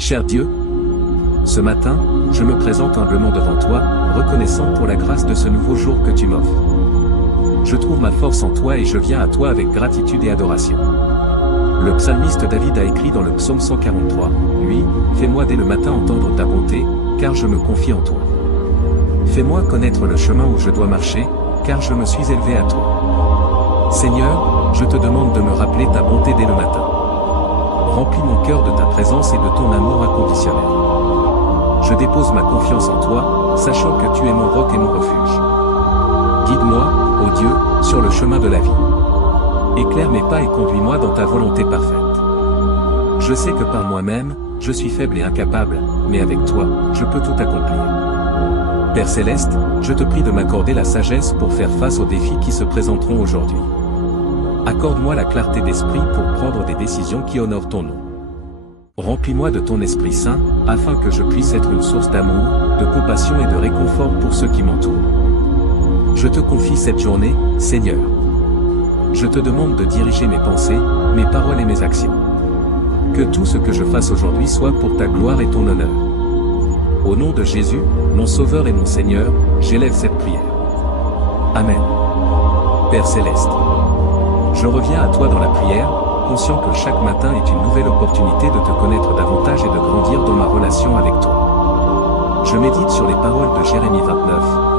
Cher Dieu, ce matin, je me présente humblement devant toi, reconnaissant pour la grâce de ce nouveau jour que tu m'offres. Je trouve ma force en toi et je viens à toi avec gratitude et adoration. Le psalmiste David a écrit dans le psaume 143, « Lui, fais-moi dès le matin entendre ta bonté, car je me confie en toi. Fais-moi connaître le chemin où je dois marcher, car je me suis élevé à toi. Seigneur, je te demande de me rappeler ta bonté dès le matin. Remplis mon cœur de ta présence et de ton amour inconditionnel. Je dépose ma confiance en toi, sachant que tu es mon roc et mon refuge. Guide-moi, ô Dieu, sur le chemin de la vie. Éclaire mes pas et conduis-moi dans ta volonté parfaite. Je sais que par moi-même, je suis faible et incapable, mais avec toi, je peux tout accomplir. Père Céleste, je te prie de m'accorder la sagesse pour faire face aux défis qui se présenteront aujourd'hui. Accorde-moi la clarté d'esprit pour prendre des décisions qui honorent ton nom. Remplis-moi de ton Esprit Saint, afin que je puisse être une source d'amour, de compassion et de réconfort pour ceux qui m'entourent. Je te confie cette journée, Seigneur. Je te demande de diriger mes pensées, mes paroles et mes actions. Que tout ce que je fasse aujourd'hui soit pour ta gloire et ton honneur. Au nom de Jésus, mon Sauveur et mon Seigneur, j'élève cette prière. Amen. Père Céleste, je reviens à toi dans la prière, conscient que chaque matin est une nouvelle opportunité de te connaître davantage et de grandir dans ma relation avec toi. Je médite sur les paroles de Jérémie 29,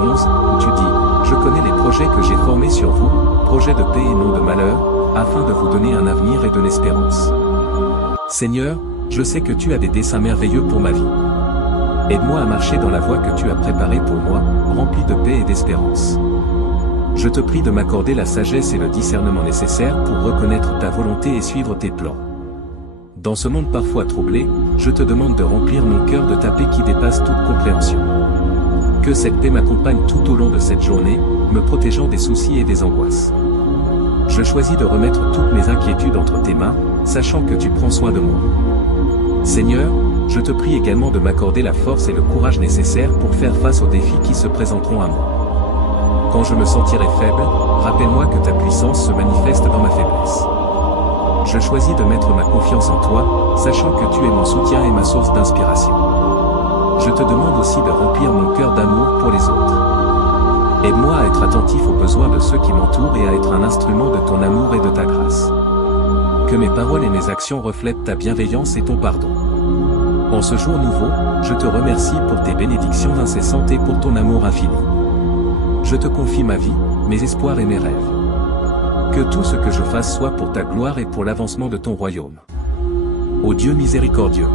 11, où tu dis, « Je connais les projets que j'ai formés sur vous, projets de paix et non de malheur, afin de vous donner un avenir et de l'espérance. » Seigneur, je sais que tu as des desseins merveilleux pour ma vie. Aide-moi à marcher dans la voie que tu as préparée pour moi, remplie de paix et d'espérance. Je te prie de m'accorder la sagesse et le discernement nécessaires pour reconnaître ta volonté et suivre tes plans. Dans ce monde parfois troublé, je te demande de remplir mon cœur de ta paix qui dépasse toute compréhension. Que cette paix m'accompagne tout au long de cette journée, me protégeant des soucis et des angoisses. Je choisis de remettre toutes mes inquiétudes entre tes mains, sachant que tu prends soin de moi. Seigneur, je te prie également de m'accorder la force et le courage nécessaires pour faire face aux défis qui se présenteront à moi. Quand je me sentirai faible, rappelle-moi que ta puissance se manifeste dans ma faiblesse. Je choisis de mettre ma confiance en toi, sachant que tu es mon soutien et ma source d'inspiration. Je te demande aussi de remplir mon cœur d'amour pour les autres. Aide-moi à être attentif aux besoins de ceux qui m'entourent et à être un instrument de ton amour et de ta grâce. Que mes paroles et mes actions reflètent ta bienveillance et ton pardon. En ce jour nouveau, je te remercie pour tes bénédictions incessantes et pour ton amour infini. Je te confie ma vie, mes espoirs et mes rêves. Que tout ce que je fasse soit pour ta gloire et pour l'avancement de ton royaume. Ô Dieu miséricordieux,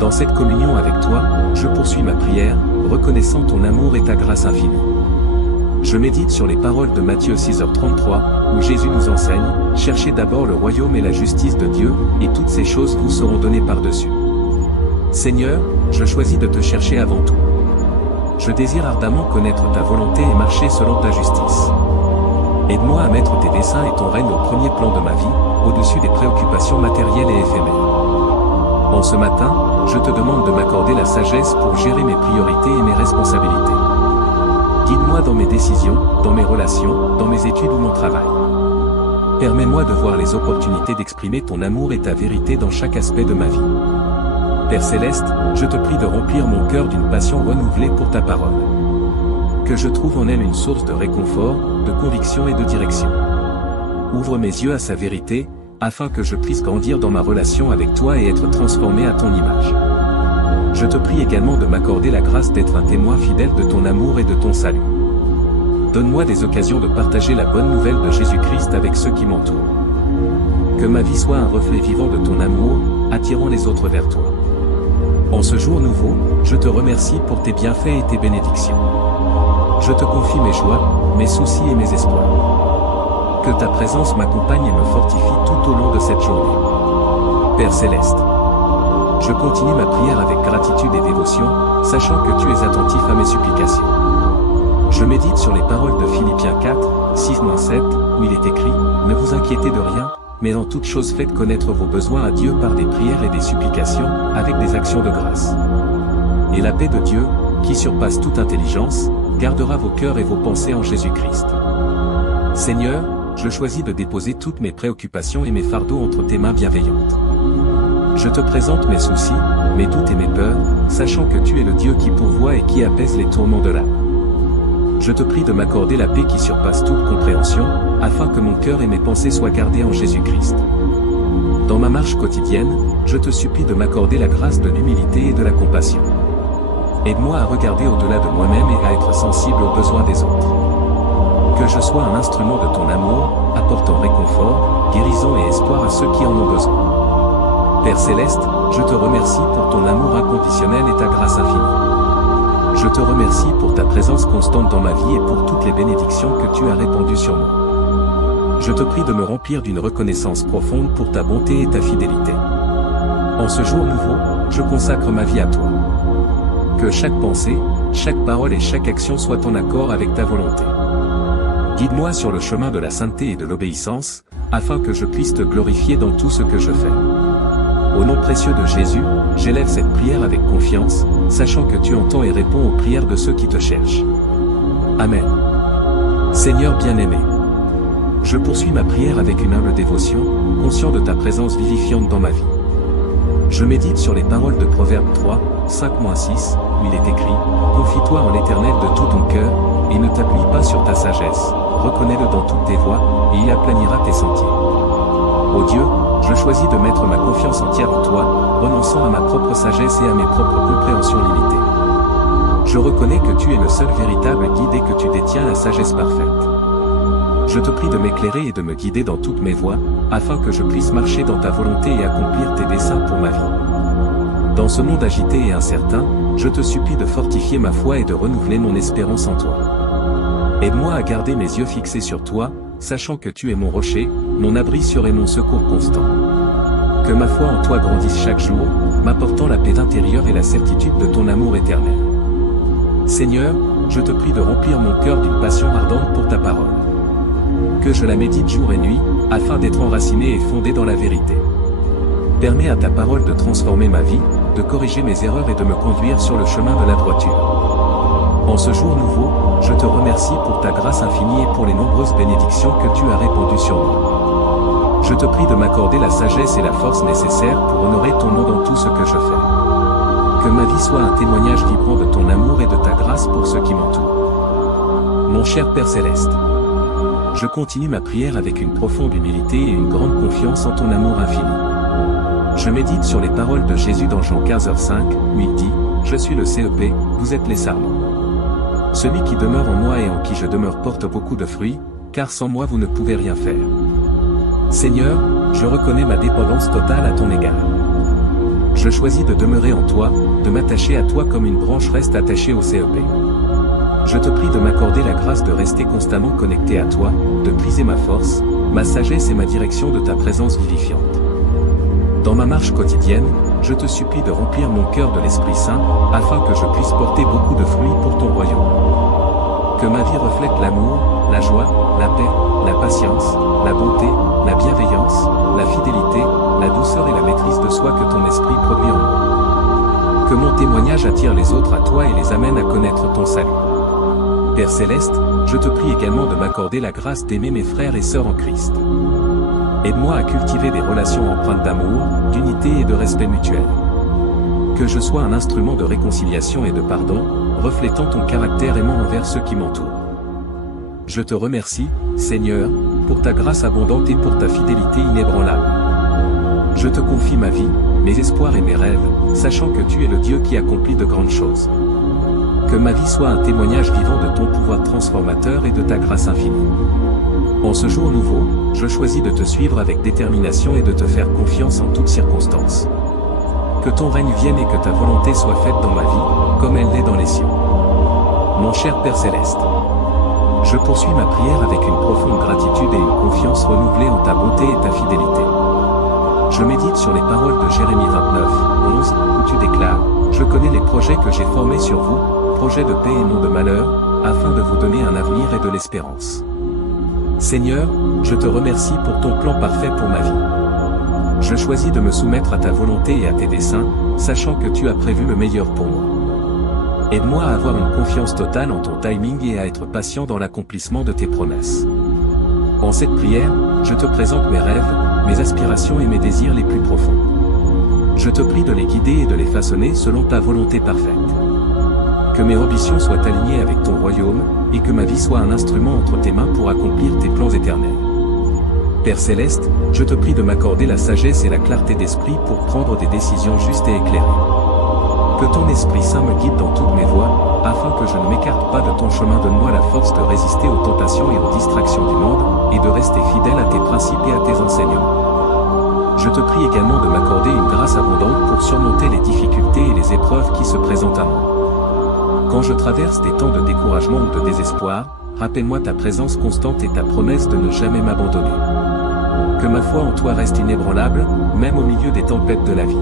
dans cette communion avec toi, je poursuis ma prière, reconnaissant ton amour et ta grâce infinie. Je médite sur les paroles de Matthieu 6h33, où Jésus nous enseigne, « Cherchez d'abord le royaume et la justice de Dieu, et toutes ces choses vous seront données par-dessus. » Seigneur, je choisis de te chercher avant tout. Je désire ardemment connaître ta volonté et marcher selon ta justice. Aide-moi à mettre tes desseins et ton règne au premier plan de ma vie, au-dessus des préoccupations matérielles et éphémères. En ce matin, je te demande de m'accorder la sagesse pour gérer mes priorités et mes responsabilités. Guide-moi dans mes décisions, dans mes relations, dans mes études ou mon travail. Permets-moi de voir les opportunités d'exprimer ton amour et ta vérité dans chaque aspect de ma vie. Père Céleste, je te prie de remplir mon cœur d'une passion renouvelée pour ta parole. Que je trouve en elle une source de réconfort, de conviction et de direction. Ouvre mes yeux à sa vérité, afin que je puisse grandir dans ma relation avec toi et être transformé à ton image. Je te prie également de m'accorder la grâce d'être un témoin fidèle de ton amour et de ton salut. Donne-moi des occasions de partager la bonne nouvelle de Jésus-Christ avec ceux qui m'entourent. Que ma vie soit un reflet vivant de ton amour, attirant les autres vers toi. En ce jour nouveau, je te remercie pour tes bienfaits et tes bénédictions. Je te confie mes joies, mes soucis et mes espoirs. Que ta présence m'accompagne et me fortifie tout au long de cette journée. Père Céleste, je continue ma prière avec gratitude et dévotion, sachant que tu es attentif à mes supplications. Je médite sur les paroles de Philippiens 4, 6-7, où il est écrit, « Ne vous inquiétez de rien, mais en toute chose faites connaître vos besoins à Dieu par des prières et des supplications, avec des actions de grâce. Et la paix de Dieu, qui surpasse toute intelligence, gardera vos cœurs et vos pensées en Jésus-Christ. » Seigneur, je choisis de déposer toutes mes préoccupations et mes fardeaux entre tes mains bienveillantes. Je te présente mes soucis, mes doutes et mes peurs, sachant que tu es le Dieu qui pourvoit et qui apaise les tourments de l'âme. Je te prie de m'accorder la paix qui surpasse toute compréhension, afin que mon cœur et mes pensées soient gardés en Jésus-Christ. Dans ma marche quotidienne, je te supplie de m'accorder la grâce de l'humilité et de la compassion. Aide-moi à regarder au-delà de moi-même et à être sensible aux besoins des autres. Que je sois un instrument de ton amour, apportant réconfort, guérison et espoir à ceux qui en ont besoin. Père Céleste, je te remercie pour ton amour inconditionnel et ta grâce infinie. Je te remercie pour ta présence constante dans ma vie et pour toutes les bénédictions que tu as répandues sur moi. Je te prie de me remplir d'une reconnaissance profonde pour ta bonté et ta fidélité. En ce jour nouveau, je consacre ma vie à toi. Que chaque pensée, chaque parole et chaque action soit en accord avec ta volonté. Guide-moi sur le chemin de la sainteté et de l'obéissance, afin que je puisse te glorifier dans tout ce que je fais. Au nom précieux de Jésus, j'élève cette prière avec confiance, sachant que tu entends et réponds aux prières de ceux qui te cherchent. Amen. Seigneur bien-aimé, je poursuis ma prière avec une humble dévotion, conscient de ta présence vivifiante dans ma vie. Je médite sur les paroles de Proverbe 3, 5-6, où il est écrit « Confie-toi en l'Éternel de tout ton cœur, et ne t'appuie pas sur ta sagesse, reconnais-le dans toutes tes voies, et il aplanira tes sentiers. » Ô Dieu, je choisis de mettre ma confiance entière en toi, renonçant à ma propre sagesse et à mes propres compréhensions limitées. Je reconnais que tu es le seul véritable guide et que tu détiens la sagesse parfaite. Je te prie de m'éclairer et de me guider dans toutes mes voies, afin que je puisse marcher dans ta volonté et accomplir tes desseins pour ma vie. Dans ce monde agité et incertain, je te supplie de fortifier ma foi et de renouveler mon espérance en toi. Aide-moi à garder mes yeux fixés sur toi, sachant que tu es mon rocher, mon abri sûr et mon secours constant. Que ma foi en toi grandisse chaque jour, m'apportant la paix intérieure et la certitude de ton amour éternel. Seigneur, je te prie de remplir mon cœur d'une passion ardente pour ta parole. Que je la médite jour et nuit, afin d'être enraciné et fondé dans la vérité. Permets à ta parole de transformer ma vie, de corriger mes erreurs et de me conduire sur le chemin de la droiture. En ce jour nouveau, je te remercie pour ta grâce infinie et pour les nombreuses bénédictions que tu as répandues sur moi. Je te prie de m'accorder la sagesse et la force nécessaires pour honorer ton nom dans tout ce que je fais. Que ma vie soit un témoignage vibrant de ton amour et de ta grâce pour ceux qui m'entourent. Mon cher Père Céleste, je continue ma prière avec une profonde humilité et une grande confiance en ton amour infini. Je médite sur les paroles de Jésus dans Jean 15h5, où il dit « Je suis le CEP, vous êtes les sarments. Celui qui demeure en moi et en qui je demeure porte beaucoup de fruits, car sans moi vous ne pouvez rien faire. Seigneur, je reconnais ma dépendance totale à ton égard. Je choisis de demeurer en toi, de m'attacher à toi comme une branche reste attachée au CEP. Je te prie de m'accorder la grâce de rester constamment connecté à toi, de puiser ma force, ma sagesse et ma direction de ta présence vivifiante. Dans ma marche quotidienne, je te supplie de remplir mon cœur de l'Esprit Saint, afin que je puisse porter beaucoup de fruits pour ton royaume. Que ma vie reflète l'amour, la joie, la paix, la patience, la bonté, la bienveillance, la fidélité, la douceur et la maîtrise de soi que ton esprit produit en moi. Que mon témoignage attire les autres à toi et les amène à connaître ton salut. Père Céleste, je te prie également de m'accorder la grâce d'aimer mes frères et sœurs en Christ. Aide-moi à cultiver des relations empreintes d'amour, d'unité et de respect mutuel. Que je sois un instrument de réconciliation et de pardon, reflétant ton caractère aimant envers ceux qui m'entourent. Je te remercie, Seigneur, pour ta grâce abondante et pour ta fidélité inébranlable. Je te confie ma vie, mes espoirs et mes rêves, sachant que tu es le Dieu qui accomplit de grandes choses. Que ma vie soit un témoignage vivant de ton pouvoir transformateur et de ta grâce infinie. En ce jour nouveau, je choisis de te suivre avec détermination et de te faire confiance en toutes circonstances. Que ton règne vienne et que ta volonté soit faite dans ma vie, comme elle l'est dans les cieux. Mon cher Père Céleste, je poursuis ma prière avec une profonde gratitude et une confiance renouvelée en ta bonté et ta fidélité. Je médite sur les paroles de Jérémie 29, 11, où tu déclares « Je connais les projets que j'ai formés sur vous, projets de paix et non de malheur, afin de vous donner un avenir et de l'espérance. » Seigneur, je te remercie pour ton plan parfait pour ma vie. Je choisis de me soumettre à ta volonté et à tes desseins, sachant que tu as prévu le meilleur pour moi. Aide-moi à avoir une confiance totale en ton timing et à être patient dans l'accomplissement de tes promesses. En cette prière, je te présente mes rêves, mes aspirations et mes désirs les plus profonds. je te prie de les guider et de les façonner selon ta volonté parfaite. Que mes ambitions soient alignées avec ton royaume, et que ma vie soit un instrument entre tes mains pour accomplir tes plans éternels. Père Céleste, je te prie de m'accorder la sagesse et la clarté d'esprit pour prendre des décisions justes et éclairées. Que ton Esprit Saint me guide dans toutes mes voies, afin que je ne m'écarte pas de ton chemin. Donne-moi la force de résister aux tentations et aux distractions du monde, et de rester fidèle à tes principes et à tes enseignements. Je te prie également de m'accorder une grâce abondante pour surmonter les difficultés et les épreuves qui se présentent à moi. Quand je traverse des temps de découragement ou de désespoir, rappelle-moi ta présence constante et ta promesse de ne jamais m'abandonner. Que ma foi en toi reste inébranlable, même au milieu des tempêtes de la vie.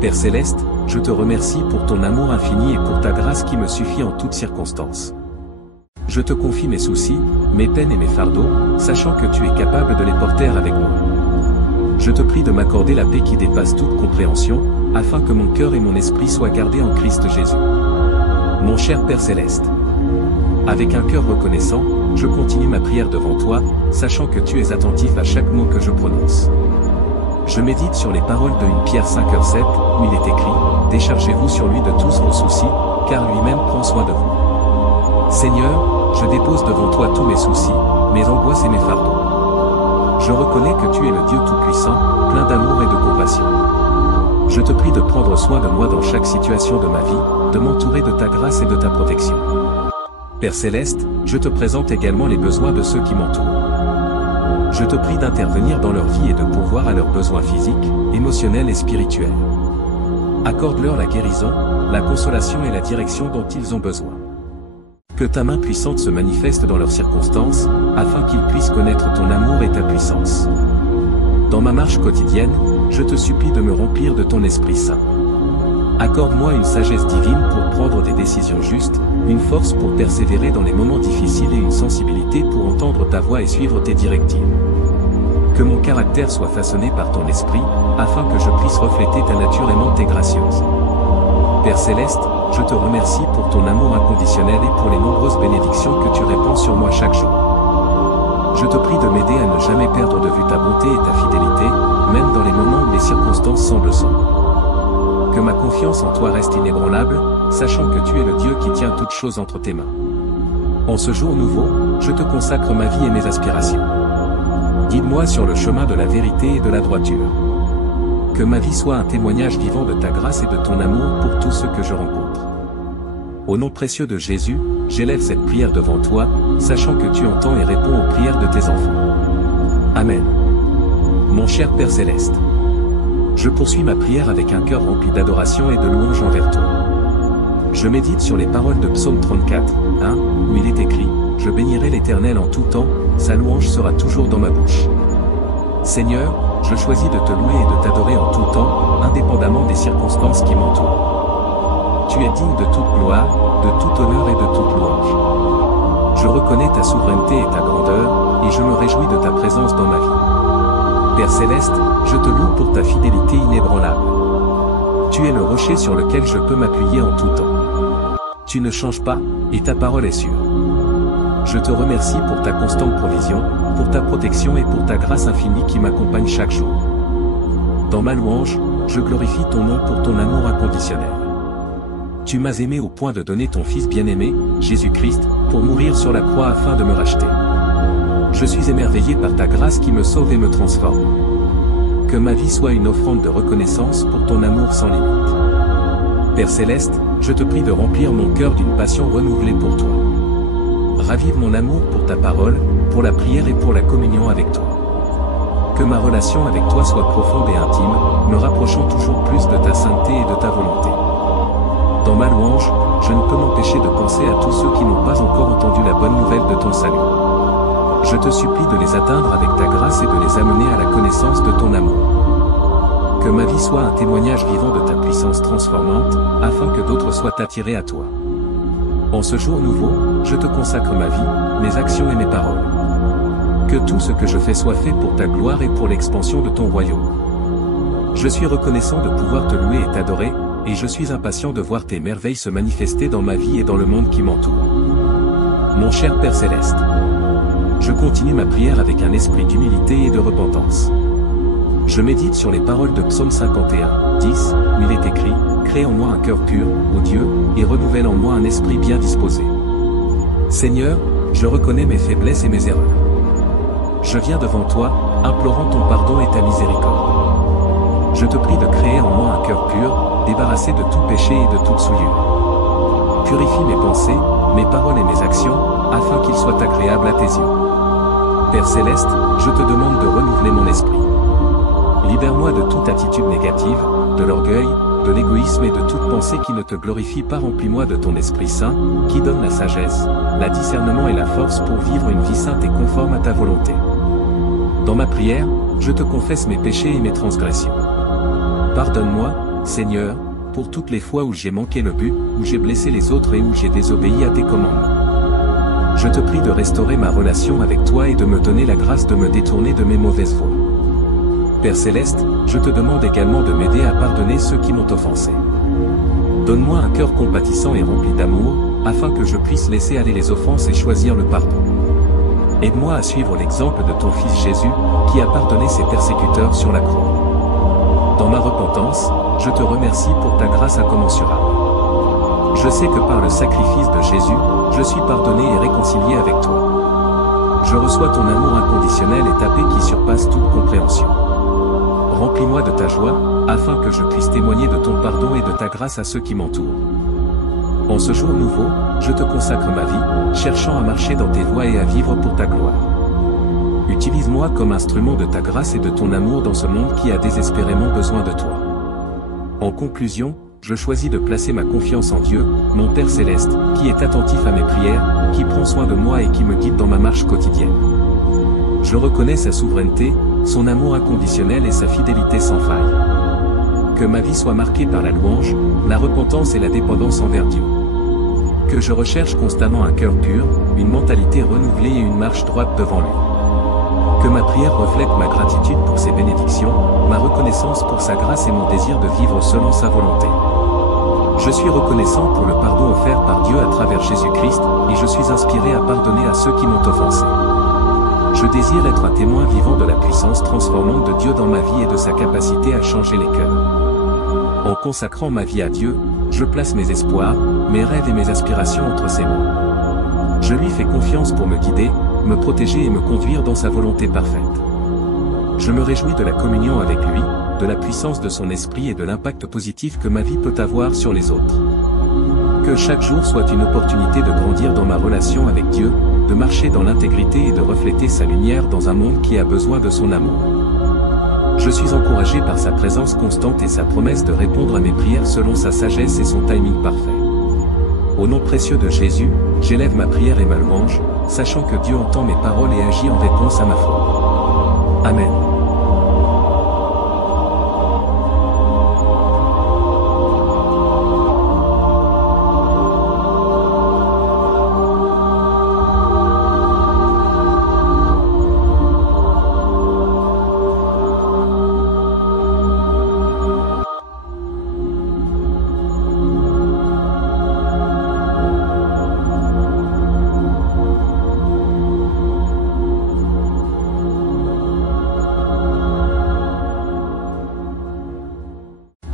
Père Céleste, je te remercie pour ton amour infini et pour ta grâce qui me suffit en toutes circonstances. Je te confie mes soucis, mes peines et mes fardeaux, sachant que tu es capable de les porter avec moi. Je te prie de m'accorder la paix qui dépasse toute compréhension, afin que mon cœur et mon esprit soient gardés en Christ Jésus. Mon cher Père Céleste, avec un cœur reconnaissant, je continue ma prière devant toi, sachant que tu es attentif à chaque mot que je prononce. Je médite sur les paroles de 1 Pierre 5:7, où il est écrit « Déchargez-vous sur lui de tous vos soucis, car lui-même prend soin de vous. » Seigneur, je dépose devant toi tous mes soucis, mes angoisses et mes fardeaux. Je reconnais que tu es le Dieu Tout-Puissant, plein d'amour et de compassion. Je te prie de prendre soin de moi dans chaque situation de ma vie, de m'entourer de ta grâce et de ta protection. Père Céleste, je te présente également les besoins de ceux qui m'entourent. Je te prie d'intervenir dans leur vie et de pourvoir à leurs besoins physiques, émotionnels et spirituels. Accorde-leur la guérison, la consolation et la direction dont ils ont besoin. Que ta main puissante se manifeste dans leurs circonstances, afin qu'ils puissent connaître ton amour et ta puissance. Dans ma marche quotidienne, je te supplie de me remplir de ton Esprit Saint. Accorde-moi une sagesse divine pour prendre des décisions justes, une force pour persévérer dans les moments difficiles et une sensibilité pour entendre ta voix et suivre tes directives. Que mon caractère soit façonné par ton esprit, afin que je puisse refléter ta nature aimante et gracieuse. Père Céleste, je te remercie pour ton amour inconditionnel et pour les nombreuses bénédictions que tu répands sur moi chaque jour. Je te prie de m'aider à ne jamais perdre de vue ta bonté et ta fidélité, même dans les moments où les circonstances semblent sombres. Que ma confiance en toi reste inébranlable, sachant que tu es le Dieu qui tient toutes choses entre tes mains. En ce jour nouveau, je te consacre ma vie et mes aspirations. Guide-moi sur le chemin de la vérité et de la droiture. Que ma vie soit un témoignage vivant de ta grâce et de ton amour pour tous ceux que je rencontre. Au nom précieux de Jésus, j'élève cette prière devant toi, sachant que tu entends et réponds aux prières de tes enfants. Amen. Mon cher Père Céleste, je poursuis ma prière avec un cœur rempli d'adoration et de louange envers toi. Je médite sur les paroles de Psaume 34, où il est écrit « Je bénirai l'Éternel en tout temps, sa louange sera toujours dans ma bouche. » Seigneur, je choisis de te louer et de t'adorer en tout temps, indépendamment des circonstances qui m'entourent. Tu es digne de toute gloire, de tout honneur et de toute louange. Je reconnais ta souveraineté et ta grandeur, et je me réjouis de ta présence dans ma vie. Père Céleste, je te loue pour ta fidélité inébranlable. Tu es le rocher sur lequel je peux m'appuyer en tout temps. Tu ne changes pas, et ta parole est sûre. Je te remercie pour ta constante provision, pour ta protection et pour ta grâce infinie qui m'accompagne chaque jour. Dans ma louange, je glorifie ton nom pour ton amour inconditionnel. Tu m'as aimé au point de donner ton Fils bien-aimé, Jésus-Christ, pour mourir sur la croix afin de me racheter. Je suis émerveillé par ta grâce qui me sauve et me transforme. Que ma vie soit une offrande de reconnaissance pour ton amour sans limite. Père Céleste, je te prie de remplir mon cœur d'une passion renouvelée pour toi. Ravive mon amour pour ta parole, pour la prière et pour la communion avec toi. Que ma relation avec toi soit profonde et intime, me rapprochant toujours plus de ta sainteté et de ta volonté. Dans ma louange, je ne peux m'empêcher de penser à tous ceux qui n'ont pas encore entendu la bonne nouvelle de ton salut. Je te supplie de les atteindre avec ta grâce et de les amener à la connaissance de ton amour. Que ma vie soit un témoignage vivant de ta puissance transformante, afin que d'autres soient attirés à toi. En ce jour nouveau, je te consacre ma vie, mes actions et mes paroles. Que tout ce que je fais soit fait pour ta gloire et pour l'expansion de ton royaume. Je suis reconnaissant de pouvoir te louer et t'adorer, et je suis impatient de voir tes merveilles se manifester dans ma vie et dans le monde qui m'entoure. Mon cher Père Céleste, je continue ma prière avec un esprit d'humilité et de repentance. Je médite sur les paroles de Psaume 51, 10, où il est écrit « Crée en moi un cœur pur, ô Dieu, et renouvelle en moi un esprit bien disposé. » Seigneur, je reconnais mes faiblesses et mes erreurs. Je viens devant toi, implorant ton pardon et ta miséricorde. Je te prie de créer en moi un cœur pur, débarrassé de tout péché et de toute souillure. Purifie mes pensées, mes paroles et mes actions, afin qu'ils soient agréables à tes yeux. Père Céleste, je te demande de renouveler mon esprit. Libère-moi de toute attitude négative, de l'orgueil, de l'égoïsme et de toute pensée qui ne te glorifie pas. Remplis-moi de ton Esprit Saint, qui donne la sagesse, le discernement et la force pour vivre une vie sainte et conforme à ta volonté. Dans ma prière, je te confesse mes péchés et mes transgressions. Pardonne-moi, Seigneur, pour toutes les fois où j'ai manqué le but, où j'ai blessé les autres et où j'ai désobéi à tes commandements. Je te prie de restaurer ma relation avec toi et de me donner la grâce de me détourner de mes mauvaises voies. Père Céleste, je te demande également de m'aider à pardonner ceux qui m'ont offensé. Donne-moi un cœur compatissant et rempli d'amour, afin que je puisse laisser aller les offenses et choisir le pardon. Aide-moi à suivre l'exemple de ton Fils Jésus, qui a pardonné ses persécuteurs sur la croix. Dans ma repentance, je te remercie pour ta grâce incommensurable. Je sais que par le sacrifice de Jésus, je suis pardonné et réconcilié avec toi. Je reçois ton amour inconditionnel et ta paix qui surpasse toute compréhension. Remplis-moi de ta joie, afin que je puisse témoigner de ton pardon et de ta grâce à ceux qui m'entourent. En ce jour nouveau, je te consacre ma vie, cherchant à marcher dans tes voies et à vivre pour ta gloire. Utilise-moi comme instrument de ta grâce et de ton amour dans ce monde qui a désespérément besoin de toi. En conclusion, je choisis de placer ma confiance en Dieu, mon Père Céleste, qui est attentif à mes prières, qui prend soin de moi et qui me guide dans ma marche quotidienne. Je reconnais sa souveraineté, son amour inconditionnel et sa fidélité sans faille. Que ma vie soit marquée par la louange, la repentance et la dépendance envers Dieu. Que je recherche constamment un cœur pur, une mentalité renouvelée et une marche droite devant lui. Que ma prière reflète ma gratitude pour ses bénédictions, ma reconnaissance pour sa grâce et mon désir de vivre selon sa volonté. Je suis reconnaissant pour le pardon offert par Dieu à travers Jésus-Christ, et je suis inspiré à pardonner à ceux qui m'ont offensé. Je désire être un témoin vivant de la puissance transformante de Dieu dans ma vie et de sa capacité à changer les cœurs. En consacrant ma vie à Dieu, je place mes espoirs, mes rêves et mes aspirations entre ses mains. Je lui fais confiance pour me guider, me protéger et me conduire dans sa volonté parfaite. Je me réjouis de la communion avec lui, de la puissance de son esprit et de l'impact positif que ma vie peut avoir sur les autres. Que chaque jour soit une opportunité de grandir dans ma relation avec Dieu, de marcher dans l'intégrité et de refléter sa lumière dans un monde qui a besoin de son amour. Je suis encouragé par sa présence constante et sa promesse de répondre à mes prières selon sa sagesse et son timing parfait. Au nom précieux de Jésus, j'élève ma prière et ma louange, sachant que Dieu entend mes paroles et agit en réponse à ma foi. Amen.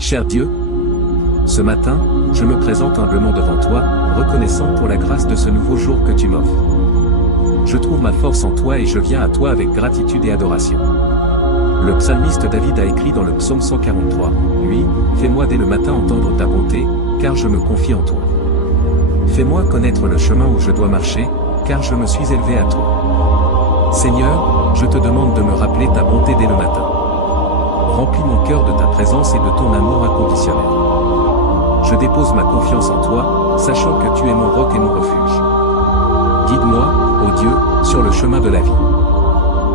Cher Dieu, ce matin, je me présente humblement devant toi, reconnaissant pour la grâce de ce nouveau jour que tu m'offres. Je trouve ma force en toi et je viens à toi avec gratitude et adoration. Le psalmiste David a écrit dans le psaume 143, « Lui, fais-moi dès le matin entendre ta bonté, car je me confie en toi. Fais-moi connaître le chemin où je dois marcher, car je me suis élevé à toi. Seigneur, je te demande de me rappeler ta bonté dès le matin. Remplis mon cœur de ta présence et de ton amour inconditionnel. Je dépose ma confiance en toi, sachant que tu es mon roc et mon refuge. Guide-moi, ô Dieu, sur le chemin de la vie.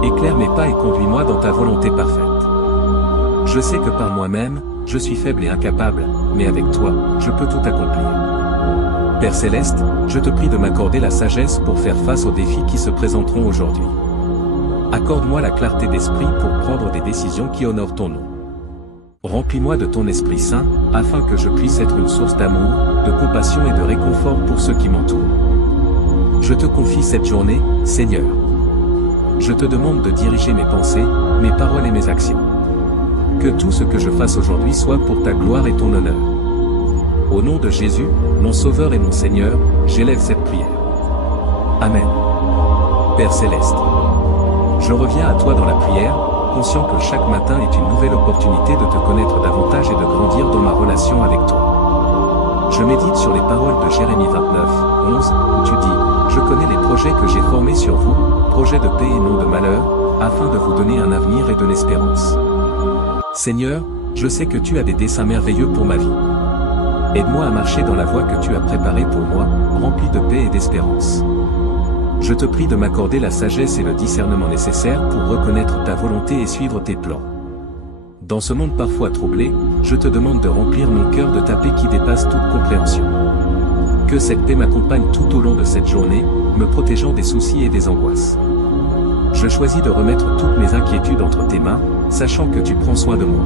Éclaire mes pas et conduis-moi dans ta volonté parfaite. Je sais que par moi-même, je suis faible et incapable, mais avec toi, je peux tout accomplir. Père Céleste, je te prie de m'accorder la sagesse pour faire face aux défis qui se présenteront aujourd'hui. Accorde-moi la clarté d'esprit pour prendre des décisions qui honorent ton nom. Remplis-moi de ton Esprit Saint, afin que je puisse être une source d'amour, de compassion et de réconfort pour ceux qui m'entourent. Je te confie cette journée, Seigneur. Je te demande de diriger mes pensées, mes paroles et mes actions. Que tout ce que je fasse aujourd'hui soit pour ta gloire et ton honneur. Au nom de Jésus, mon Sauveur et mon Seigneur, j'élève cette prière. Amen. Père Céleste, je reviens à toi dans la prière, conscient que chaque matin est une nouvelle opportunité de te connaître davantage et de grandir dans ma relation avec toi. Je médite sur les paroles de Jérémie 29, 11, où tu dis, « Je connais les projets que j'ai formés sur vous, projets de paix et non de malheur, afin de vous donner un avenir et de l'espérance. » Seigneur, je sais que tu as des desseins merveilleux pour ma vie. Aide-moi à marcher dans la voie que tu as préparée pour moi, remplie de paix et d'espérance. Je te prie de m'accorder la sagesse et le discernement nécessaires pour reconnaître ta volonté et suivre tes plans. Dans ce monde parfois troublé, je te demande de remplir mon cœur de ta paix qui dépasse toute compréhension. Que cette paix m'accompagne tout au long de cette journée, me protégeant des soucis et des angoisses. Je choisis de remettre toutes mes inquiétudes entre tes mains, sachant que tu prends soin de moi.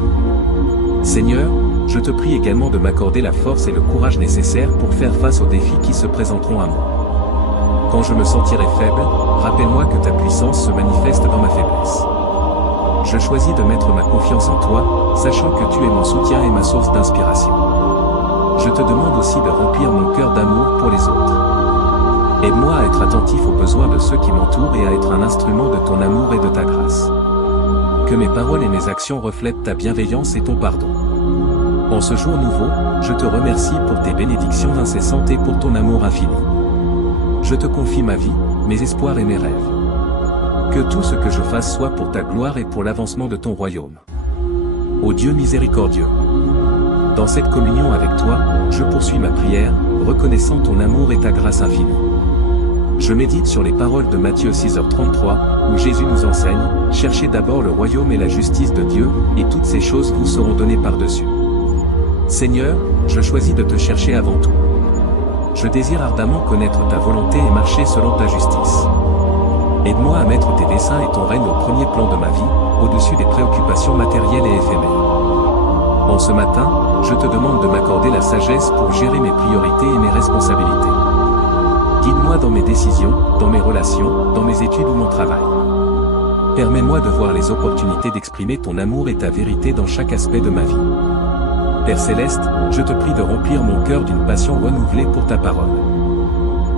Seigneur, je te prie également de m'accorder la force et le courage nécessaires pour faire face aux défis qui se présenteront à moi. Quand je me sentirai faible, rappelle-moi que ta puissance se manifeste dans ma faiblesse. Je choisis de mettre ma confiance en toi, sachant que tu es mon soutien et ma source d'inspiration. Je te demande aussi de remplir mon cœur d'amour pour les autres. Aide-moi à être attentif aux besoins de ceux qui m'entourent et à être un instrument de ton amour et de ta grâce. Que mes paroles et mes actions reflètent ta bienveillance et ton pardon. En ce jour nouveau, je te remercie pour tes bénédictions incessantes et pour ton amour infini. Je te confie ma vie, mes espoirs et mes rêves. Que tout ce que je fasse soit pour ta gloire et pour l'avancement de ton royaume. Ô Dieu miséricordieux, dans cette communion avec toi, je poursuis ma prière, reconnaissant ton amour et ta grâce infinie. Je médite sur les paroles de Matthieu 6h33, où Jésus nous enseigne, « Cherchez d'abord le royaume et la justice de Dieu, et toutes ces choses vous seront données par-dessus. » Seigneur, je choisis de te chercher avant tout. Je désire ardemment connaître ta volonté et marcher selon ta justice. Aide-moi à mettre tes desseins et ton règne au premier plan de ma vie, au-dessus des préoccupations matérielles et éphémères. En ce matin, je te demande de m'accorder la sagesse pour gérer mes priorités et mes responsabilités. Guide-moi dans mes décisions, dans mes relations, dans mes études ou mon travail. Permets-moi de voir les opportunités d'exprimer ton amour et ta vérité dans chaque aspect de ma vie. Père Céleste, je te prie de remplir mon cœur d'une passion renouvelée pour ta parole.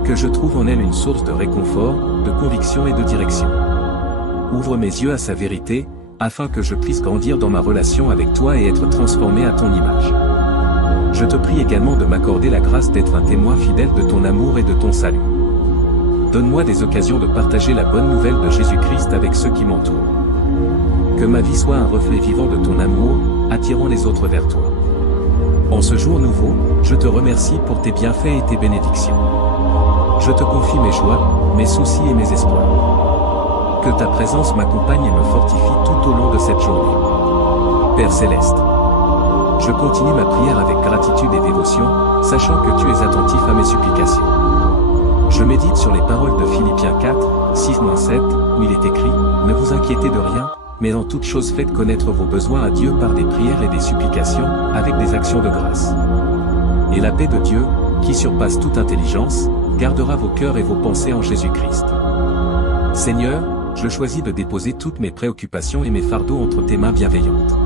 Que je trouve en elle une source de réconfort, de conviction et de direction. Ouvre mes yeux à sa vérité, afin que je puisse grandir dans ma relation avec toi et être transformé à ton image. Je te prie également de m'accorder la grâce d'être un témoin fidèle de ton amour et de ton salut. Donne-moi des occasions de partager la bonne nouvelle de Jésus-Christ avec ceux qui m'entourent. Que ma vie soit un reflet vivant de ton amour, attirant les autres vers toi. En ce jour nouveau, je te remercie pour tes bienfaits et tes bénédictions. Je te confie mes joies, mes soucis et mes espoirs. Que ta présence m'accompagne et me fortifie tout au long de cette journée. Père Céleste, je continue ma prière avec gratitude et dévotion, sachant que tu es attentif à mes supplications. Je médite sur les paroles de Philippiens 4, 6-7, où il est écrit, « Ne vous inquiétez de rien, mais en toute chose faites connaître vos besoins à Dieu par des prières et des supplications, avec des actions de grâce. Et la paix de Dieu, qui surpasse toute intelligence, gardera vos cœurs et vos pensées en Jésus-Christ. » Seigneur, je choisis de déposer toutes mes préoccupations et mes fardeaux entre tes mains bienveillantes.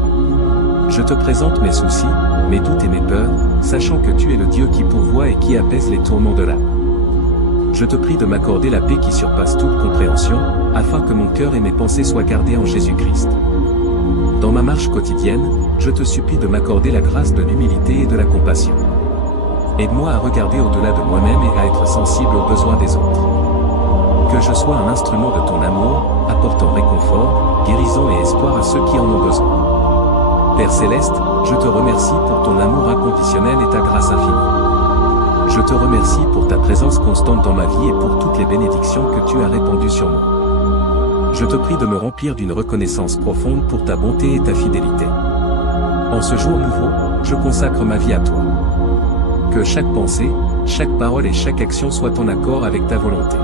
Je te présente mes soucis, mes doutes et mes peurs, sachant que tu es le Dieu qui pourvoit et qui apaise les tourments de l'âme. Je te prie de m'accorder la paix qui surpasse toute compréhension, afin que mon cœur et mes pensées soient gardés en Jésus-Christ. Dans ma marche quotidienne, je te supplie de m'accorder la grâce de l'humilité et de la compassion. Aide-moi à regarder au-delà de moi-même et à être sensible aux besoins des autres. Que je sois un instrument de ton amour, apportant réconfort, guérison et espoir à ceux qui en ont besoin. Père Céleste, je te remercie pour ton amour inconditionnel et ta grâce infinie. Je te remercie pour ta présence constante dans ma vie et pour toutes les bénédictions que tu as répandues sur moi. Je te prie de me remplir d'une reconnaissance profonde pour ta bonté et ta fidélité. En ce jour nouveau, je consacre ma vie à toi. Que chaque pensée, chaque parole et chaque action soient en accord avec ta volonté.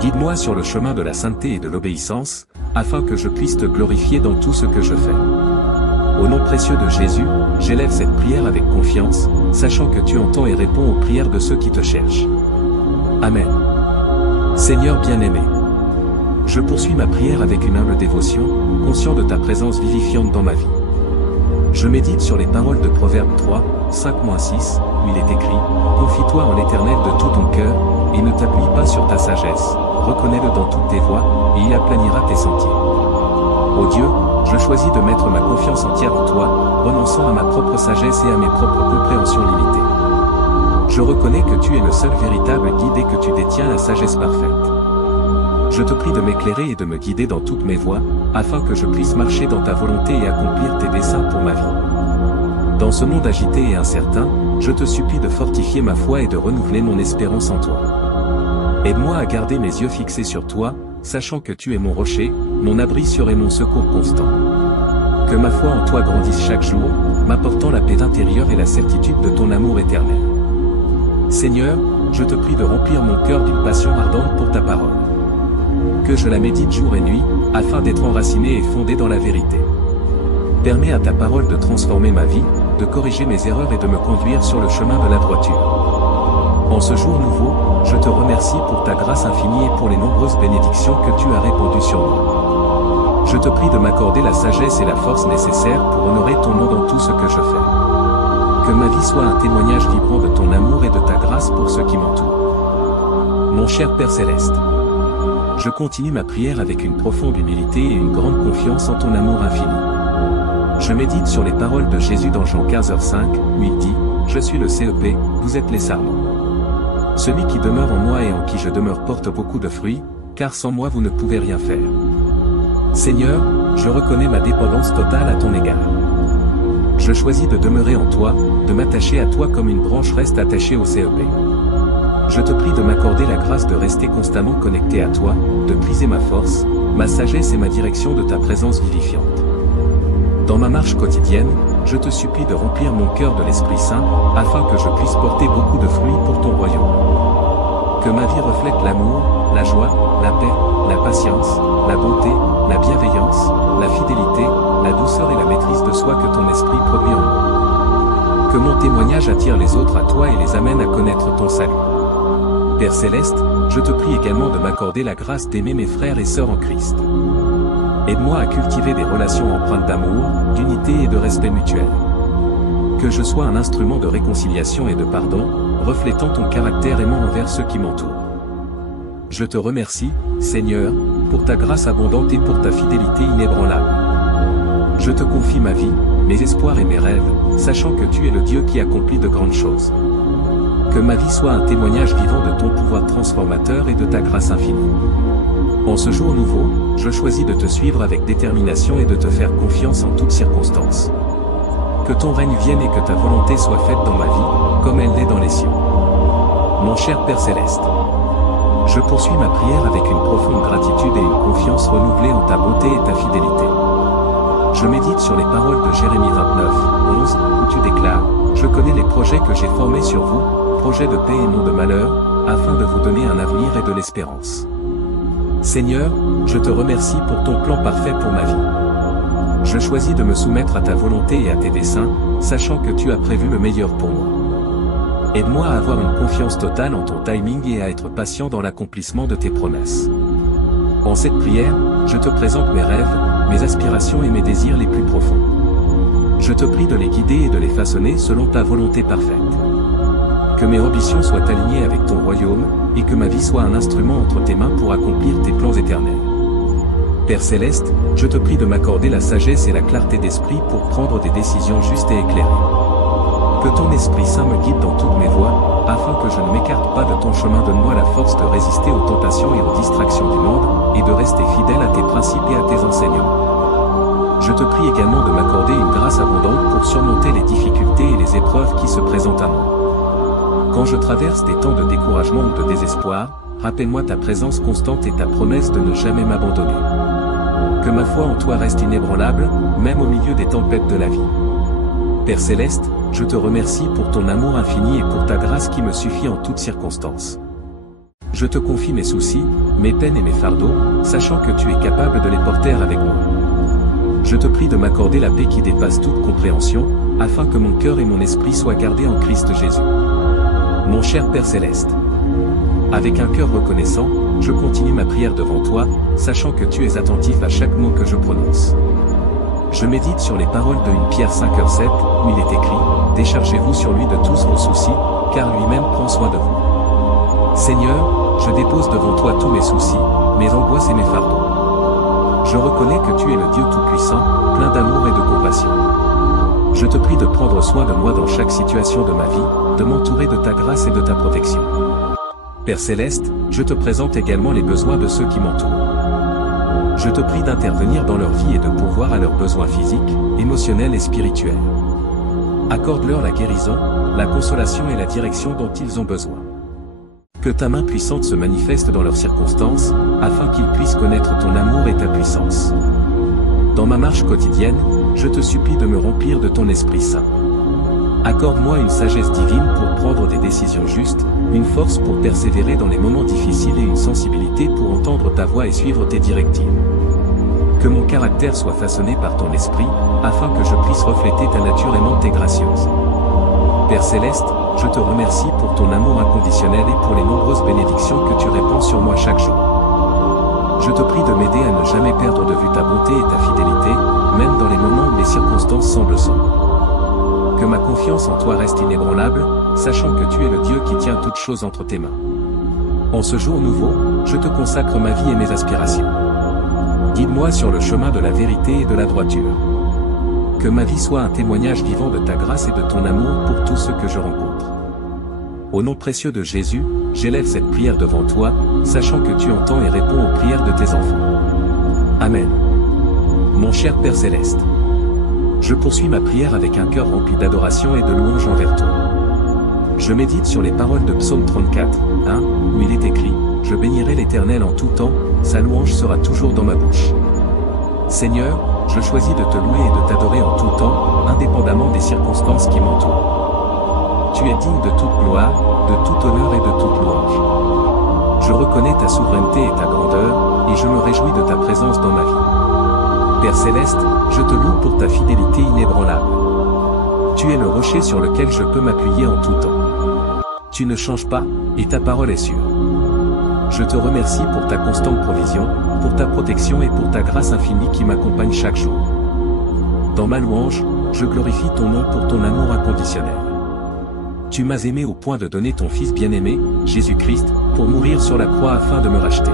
Guide-moi sur le chemin de la sainteté et de l'obéissance, afin que je puisse te glorifier dans tout ce que je fais. Au nom précieux de Jésus, j'élève cette prière avec confiance, sachant que tu entends et réponds aux prières de ceux qui te cherchent. Amen. Seigneur bien-aimé, je poursuis ma prière avec une humble dévotion, conscient de ta présence vivifiante dans ma vie. Je médite sur les paroles de Proverbe 3, 5-6, où il est écrit « Confie-toi en l'Éternel de tout ton cœur, et ne t'appuie pas sur ta sagesse, reconnais-le dans toutes tes voies, et il aplanira tes sentiers. » Ô Dieu, je choisis de mettre ma confiance entière en toi, renonçant à ma propre sagesse et à mes propres compréhensions limitées. Je reconnais que tu es le seul véritable guide et que tu détiens la sagesse parfaite. Je te prie de m'éclairer et de me guider dans toutes mes voies, afin que je puisse marcher dans ta volonté et accomplir tes desseins pour ma vie. Dans ce monde agité et incertain, je te supplie de fortifier ma foi et de renouveler mon espérance en toi. Aide-moi à garder mes yeux fixés sur toi, sachant que tu es mon rocher, mon abri sûr et mon secours constant. Que ma foi en toi grandisse chaque jour, m'apportant la paix intérieure et la certitude de ton amour éternel. Seigneur, je te prie de remplir mon cœur d'une passion ardente pour ta parole. Que je la médite jour et nuit, afin d'être enraciné et fondé dans la vérité. Permets à ta parole de transformer ma vie, de corriger mes erreurs et de me conduire sur le chemin de la droiture. En ce jour nouveau, je te remercie pour ta grâce infinie et pour les nombreuses bénédictions que tu as répandues sur moi. Je te prie de m'accorder la sagesse et la force nécessaires pour honorer ton nom dans tout ce que je fais. Que ma vie soit un témoignage vibrant de ton amour et de ta grâce pour ceux qui m'entourent. Mon cher Père Céleste, je continue ma prière avec une profonde humilité et une grande confiance en ton amour infini. Je médite sur les paroles de Jésus dans Jean 15h5, où il dit « Je suis le CEP, vous êtes les sarments. Celui qui demeure en moi et en qui je demeure porte beaucoup de fruits, car sans moi vous ne pouvez rien faire. » Seigneur, je reconnais ma dépendance totale à ton égard. Je choisis de demeurer en toi, de m'attacher à toi comme une branche reste attachée au CEP. Je te prie de m'accorder la grâce de rester constamment connecté à toi, de puiser ma force, ma sagesse et ma direction de ta présence vivifiante. Dans ma marche quotidienne, je te supplie de remplir mon cœur de l'Esprit Saint, afin que je puisse porter beaucoup de fruits pour ton royaume. Que ma vie reflète l'amour, la joie, la paix, la patience, la bonté, la bienveillance, la fidélité, la douceur et la maîtrise de soi que ton esprit produit en moi. Que mon témoignage attire les autres à toi et les amène à connaître ton salut. Père Céleste, je te prie également de m'accorder la grâce d'aimer mes frères et sœurs en Christ. Aide-moi à cultiver des relations empreintes d'amour, d'unité et de respect mutuel. Que je sois un instrument de réconciliation et de pardon, reflétant ton caractère aimant envers ceux qui m'entourent. Je te remercie, Seigneur, pour ta grâce abondante et pour ta fidélité inébranlable. Je te confie ma vie, mes espoirs et mes rêves, sachant que tu es le Dieu qui accomplit de grandes choses. Que ma vie soit un témoignage vivant de ton pouvoir transformateur et de ta grâce infinie. En ce jour nouveau, je choisis de te suivre avec détermination et de te faire confiance en toutes circonstances. Que ton règne vienne et que ta volonté soit faite dans ma vie, comme elle l'est dans les cieux. Mon cher Père Céleste, je poursuis ma prière avec une profonde gratitude et une confiance renouvelée en ta bonté et ta fidélité. Je médite sur les paroles de Jérémie 29:11, où tu déclares « Je connais les projets que j'ai formés sur vous, projets de paix et non de malheur, afin de vous donner un avenir et de l'espérance. » Seigneur, je te remercie pour ton plan parfait pour ma vie. Je choisis de me soumettre à ta volonté et à tes desseins, sachant que tu as prévu le meilleur pour moi. Aide-moi à avoir une confiance totale en ton timing et à être patient dans l'accomplissement de tes promesses. En cette prière, je te présente mes rêves, mes aspirations et mes désirs les plus profonds. Je te prie de les guider et de les façonner selon ta volonté parfaite. Que mes ambitions soient alignées avec ton royaume, et que ma vie soit un instrument entre tes mains pour accomplir tes plans éternels. Père Céleste, je te prie de m'accorder la sagesse et la clarté d'esprit pour prendre des décisions justes et éclairées. Que ton Esprit Saint me guide dans toutes mes voies, afin que je ne m'écarte pas de ton chemin. Donne-moi la force de résister aux tentations et aux distractions du monde, et de rester fidèle à tes principes et à tes enseignements. Je te prie également de m'accorder une grâce abondante pour surmonter les difficultés et les épreuves qui se présentent à moi. Quand je traverse des temps de découragement ou de désespoir, rappelle-moi ta présence constante et ta promesse de ne jamais m'abandonner. Que ma foi en toi reste inébranlable, même au milieu des tempêtes de la vie. Père Céleste, je te remercie pour ton amour infini et pour ta grâce qui me suffit en toutes circonstances. Je te confie mes soucis, mes peines et mes fardeaux, sachant que tu es capable de les porter avec moi. Je te prie de m'accorder la paix qui dépasse toute compréhension, afin que mon cœur et mon esprit soient gardés en Christ Jésus. Mon cher Père Céleste, avec un cœur reconnaissant, je continue ma prière devant toi, sachant que tu es attentif à chaque mot que je prononce. Je médite sur les paroles de 1 Pierre 5h7, où il est écrit « Déchargez-vous sur lui de tous vos soucis, car lui-même prend soin de vous. » Seigneur, je dépose devant toi tous mes soucis, mes angoisses et mes fardeaux. Je reconnais que tu es le Dieu Tout-Puissant, plein d'amour et de compassion. Je te prie de prendre soin de moi dans chaque situation de ma vie, de m'entourer de ta grâce et de ta protection. Père Céleste, je te présente également les besoins de ceux qui m'entourent. Je te prie d'intervenir dans leur vie et de pourvoir à leurs besoins physiques, émotionnels et spirituels. Accorde-leur la guérison, la consolation et la direction dont ils ont besoin. Que ta main puissante se manifeste dans leurs circonstances, afin qu'ils puissent connaître ton amour et ta puissance. Dans ma marche quotidienne, je te supplie de me remplir de ton Esprit Saint. Accorde-moi une sagesse divine pour prendre des décisions justes, une force pour persévérer dans les moments difficiles et une sensibilité pour entendre ta voix et suivre tes directives. Que mon caractère soit façonné par ton esprit, afin que je puisse refléter ta nature aimante et gracieuse. Père Céleste, je te remercie pour ton amour inconditionnel et pour les nombreuses bénédictions que tu répands sur moi chaque jour. Je te prie de m'aider à ne jamais perdre de vue ta bonté et ta fidélité, même dans les moments où les circonstances semblent sombres. Que ma confiance en toi reste inébranlable, sachant que tu es le Dieu qui tient toutes choses entre tes mains. En ce jour nouveau, je te consacre ma vie et mes aspirations. Guide-moi sur le chemin de la vérité et de la droiture. Que ma vie soit un témoignage vivant de ta grâce et de ton amour pour tous ceux que je rencontre. Au nom précieux de Jésus, j'élève cette prière devant toi, sachant que tu entends et réponds aux prières de tes enfants. Amen. Mon cher Père Céleste, je poursuis ma prière avec un cœur rempli d'adoration et de louange envers toi. Je médite sur les paroles de Psaume 34, 1, où il est écrit « Je bénirai l'Éternel en tout temps, sa louange sera toujours dans ma bouche. » Seigneur, je choisis de te louer et de t'adorer en tout temps, indépendamment des circonstances qui m'entourent. Tu es digne de toute gloire, de tout honneur et de toute louange. Je reconnais ta souveraineté et ta grandeur, et je me réjouis de ta présence dans ma vie. Père Céleste, je te loue pour ta fidélité inébranlable. Tu es le rocher sur lequel je peux m'appuyer en tout temps. Tu ne changes pas, et ta parole est sûre. Je te remercie pour ta constante provision, pour ta protection et pour ta grâce infinie qui m'accompagne chaque jour. Dans ma louange, je glorifie ton nom pour ton amour inconditionnel. Tu m'as aimé au point de donner ton Fils bien-aimé, Jésus-Christ, pour mourir sur la croix afin de me racheter.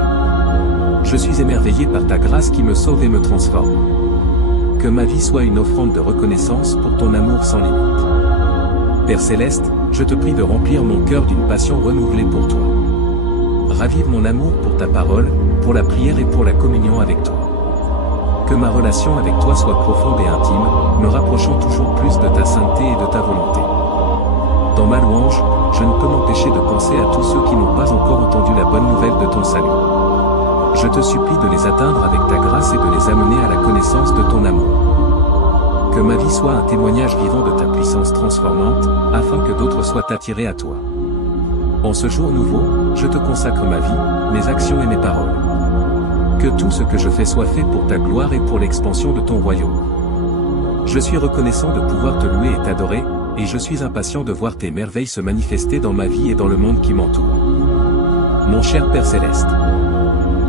Je suis émerveillé par ta grâce qui me sauve et me transforme. Que ma vie soit une offrande de reconnaissance pour ton amour sans limite. Père Céleste, je te prie de remplir mon cœur d'une passion renouvelée pour toi. Ravive mon amour pour ta parole, pour la prière et pour la communion avec toi. Que ma relation avec toi soit profonde et intime, me rapprochant toujours plus de ta sainteté et de ta volonté. Dans ma louange, je ne peux m'empêcher de penser à tous ceux qui n'ont pas encore entendu la bonne nouvelle de ton salut. Je te supplie de les atteindre avec ta grâce et de les amener à la connaissance de ton amour. Que ma vie soit un témoignage vivant de ta puissance transformante, afin que d'autres soient attirés à toi. En ce jour nouveau, je te consacre ma vie, mes actions et mes paroles. Que tout ce que je fais soit fait pour ta gloire et pour l'expansion de ton royaume. Je suis reconnaissant de pouvoir te louer et t'adorer, et je suis impatient de voir tes merveilles se manifester dans ma vie et dans le monde qui m'entoure. Mon cher Père Céleste,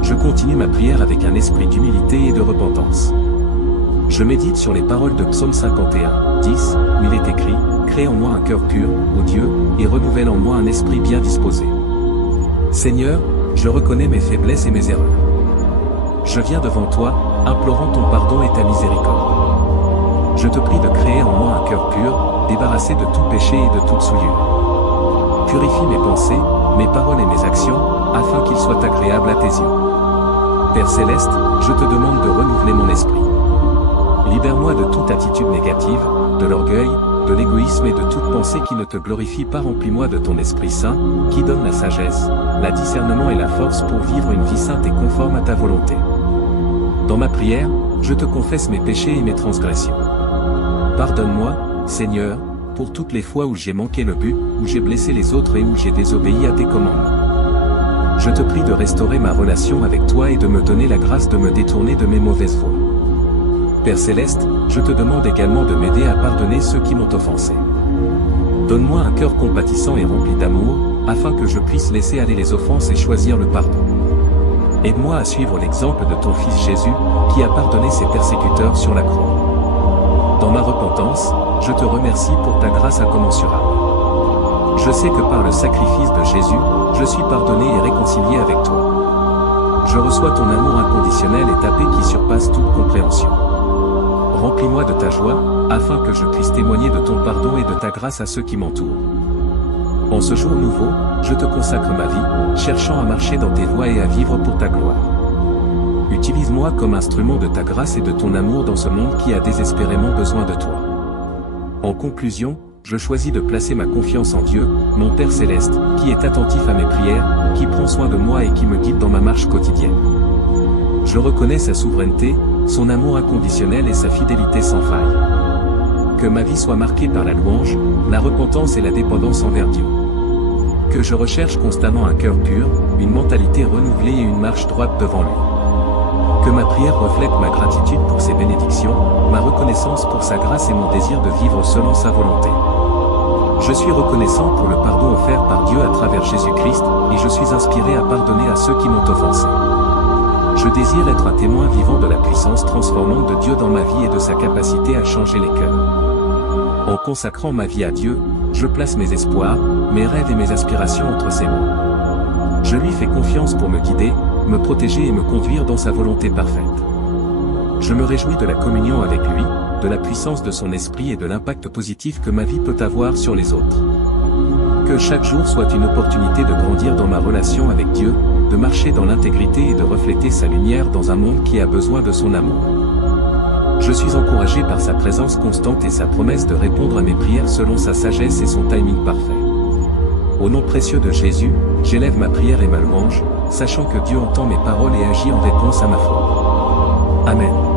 je continue ma prière avec un esprit d'humilité et de repentance. Je médite sur les paroles de Psaume 51, 10, où il est écrit « Crée en moi un cœur pur, ô Dieu, et renouvelle en moi un esprit bien disposé. » Seigneur, je reconnais mes faiblesses et mes erreurs. Je viens devant toi, implorant ton pardon et ta miséricorde. Je te prie de créer en moi un cœur pur, débarrassé de tout péché et de toute souillure. Purifie mes pensées, mes paroles et mes actions, afin qu'ils soient agréables à tes yeux. Père Céleste, je te demande de renouveler mon esprit. Libère-moi de toute attitude négative, de l'orgueil, de l'égoïsme et de toute pensée qui ne te glorifie pas. Remplis-moi de ton Esprit Saint, qui donne la sagesse, le discernement et la force pour vivre une vie sainte et conforme à ta volonté. Dans ma prière, je te confesse mes péchés et mes transgressions. Pardonne-moi, Seigneur, pour toutes les fois où j'ai manqué le but, où j'ai blessé les autres et où j'ai désobéi à tes commandements. Je te prie de restaurer ma relation avec toi et de me donner la grâce de me détourner de mes mauvaises voies. Père Céleste, je te demande également de m'aider à pardonner ceux qui m'ont offensé. Donne-moi un cœur compatissant et rempli d'amour, afin que je puisse laisser aller les offenses et choisir le pardon. Aide-moi à suivre l'exemple de ton Fils Jésus, qui a pardonné ses persécuteurs sur la croix. Dans ma repentance, je te remercie pour ta grâce incommensurable. Je sais que par le sacrifice de Jésus, je suis pardonné et réconcilié avec toi. Je reçois ton amour inconditionnel et ta paix qui surpasse toute compréhension. Remplis-moi de ta joie, afin que je puisse témoigner de ton pardon et de ta grâce à ceux qui m'entourent. En ce jour nouveau, je te consacre ma vie, cherchant à marcher dans tes voies et à vivre pour ta gloire. Utilise-moi comme instrument de ta grâce et de ton amour dans ce monde qui a désespérément besoin de toi. En conclusion, je choisis de placer ma confiance en Dieu, mon Père Céleste, qui est attentif à mes prières, qui prend soin de moi et qui me guide dans ma marche quotidienne. Je reconnais sa souveraineté, son amour inconditionnel et sa fidélité sans faille. Que ma vie soit marquée par la louange, la repentance et la dépendance envers Dieu. Que je recherche constamment un cœur pur, une mentalité renouvelée et une marche droite devant lui. Que ma prière reflète ma gratitude pour ses bénédictions, ma reconnaissance pour sa grâce et mon désir de vivre selon sa volonté. Je suis reconnaissant pour le pardon offert par Dieu à travers Jésus-Christ, et je suis inspiré à pardonner à ceux qui m'ont offensé. Je désire être un témoin vivant de la puissance transformante de Dieu dans ma vie et de sa capacité à changer les cœurs. En consacrant ma vie à Dieu, je place mes espoirs, mes rêves et mes aspirations entre ses mains. Je lui fais confiance pour me guider, me protéger et me conduire dans sa volonté parfaite. Je me réjouis de la communion avec lui, de la puissance de son esprit et de l'impact positif que ma vie peut avoir sur les autres. Que chaque jour soit une opportunité de grandir dans ma relation avec Dieu, de marcher dans l'intégrité et de refléter sa lumière dans un monde qui a besoin de son amour. Je suis encouragé par sa présence constante et sa promesse de répondre à mes prières selon sa sagesse et son timing parfait. Au nom précieux de Jésus, j'élève ma prière et ma louange, sachant que Dieu entend mes paroles et agit en réponse à ma foi. Amen.